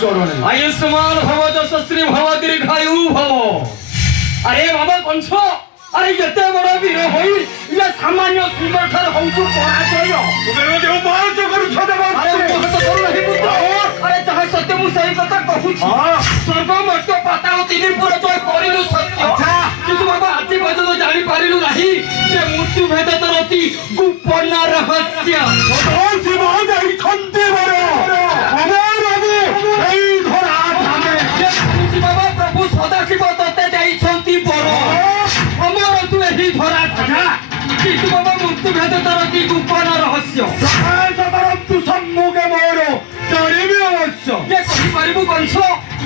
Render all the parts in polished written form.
चरणे आयुष्मान भव यशस्वी भव दीर्घायु भव। अरे बाबा कंस अरे एते बड़ वीर होई ये सामान्य सुंदर ठार होउछु पराजय तुमे जो मार जो करू छ देव अरे मोह तो करू नहीं पुत्र अरे जहां सत्य मु सही कथा कहू छी स्वर्ग मर्त्य पाताल तीन पुर जय करिलु सत्य अच्छा किंतु बाबा आजि पर्यंत जानि पारिलु नाही जे मृत्यु भेद तरती गोपन रहस्य भगवान शिव जाई खंते बरो अमर रवि एई धरा धामे ये बाबा प्रभु सदाशिव तते देई छंती बरो अमर तू एही धरा था किंतु बाबा मृत्यु भेद तरती गोपन रहस्य तू सम्मुखे मोर चरिबे अवश्य ये कहि पारिबु कंस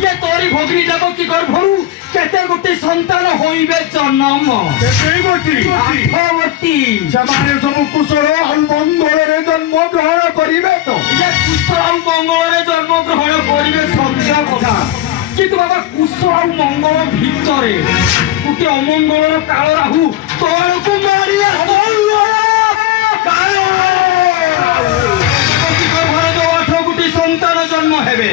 ये तोरी भोगनी देव की गर्भरु केते गोटी संतान होइबे जन्म केते गोटी आठवती जमाने सब कुशल और मंगल रे जन्म ग्रहण करिवे तो ये कुशल और मंगल रे जन्म ग्रहण करिवे सत्य कथा किंतु बाबा कुशल और मंगल भितरे गोटे अमंगल काल राहु तोळकु मारिया संतान जन्म हेबे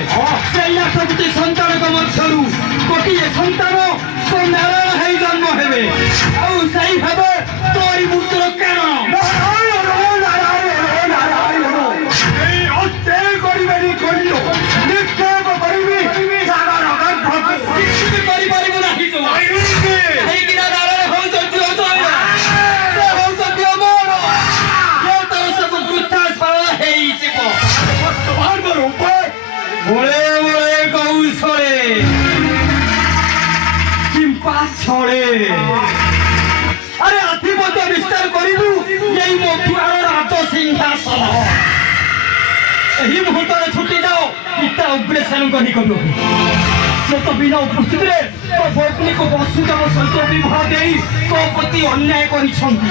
सेई 8 गोटी संतान मध्यरु गोटिए संतान तो नारायण है जन्म हेबे आउ सही हेबे तोरी पुत्र कारण एई अत्ते करिबेनी करियो निक्षेप करिबी सागर गर्भ किछि करि परिबो नाही तो एई किना नारायण हो जतियो तो से हो जतियो मोर ये तो सब वृथा स्मरण हेई जिवो वर्तमान रूप बोले बोले कौशले किंपा छड़े अरे अधिपत्य विस्तार करिलु यही मथुरार राज सिंहासन एही मुहूर्त छुटी जाओ पिता अग्रेसन करी करू से तो बिना उपस्थित रे तो पत्नी को वसुदेव सहित विवाह देई तो पति अन्याय करिसंती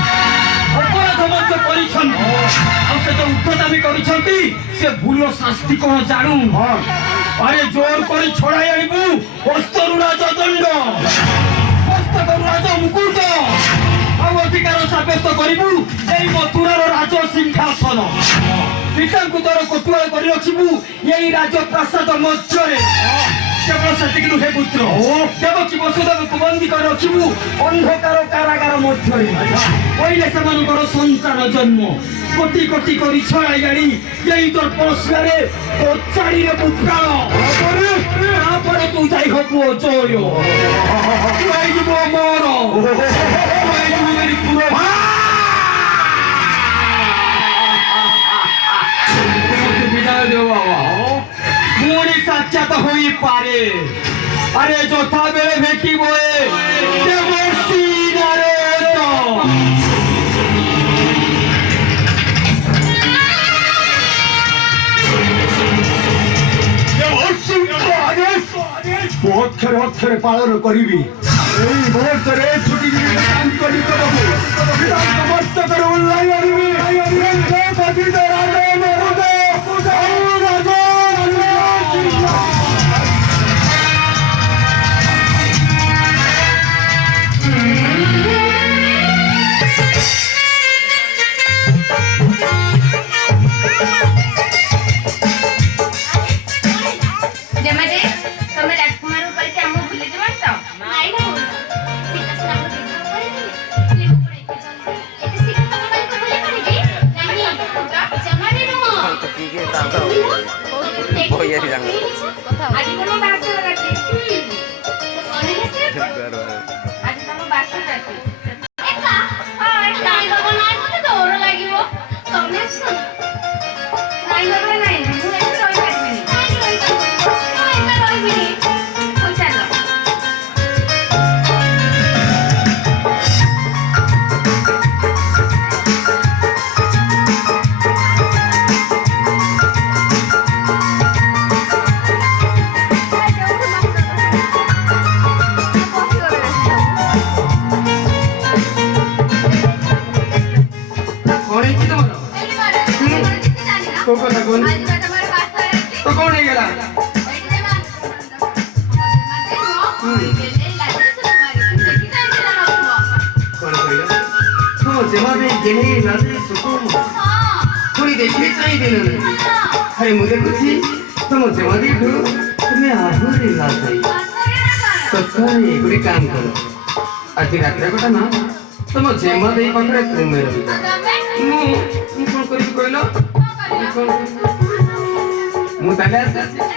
अपराध मध्य करिसंती आ से तो उद्धतामी करिसंती से भूल शास्ति कोन जानू अरे जोर करी छड़ाई आनिबु हस्तरु राज दंड हस्तकरु राज मुकुट आ अधिकार साब्यस्त करिबु एई मथुरार राज सिंहासन पिता को तोर कोटुआ करि रखिबु एई राज प्रासाद मध्यरे केवल सतिक नुहे पुत्र देवकी वसुदेव को बंदी कर रखिबु अंधकार कारागार मध्यरे पहिले सेमानकर संतान जन्म कोटी कोटी करी छड़ाई आनी यही तोर परस्परे तो चाड़ी रे पुत्राल तापर तू जाई हबो जोयो तू आई जीवो मोर तू आई जीवो मेरी पुरो विदाय देव बाबा पुणी साक्षात होई पारे अरे जोथा बेले भेटी बोए देवर्षि नारद अक्षर अक्षर पालन करी मुहूर्त छुटी मस्तक तो कौन है गेला 제맘에 얘네 나를 수고 소리 내게 차이 되는 하이 무대 끝이 또 제맘이 그 तुम्हें आहुरी लागाई तथारी गुड़ी काम करो आज रात गोटा ना तुम जेमा दे पाखरे तुम्हें रही मु कौन करी कहलो मु ताले आसे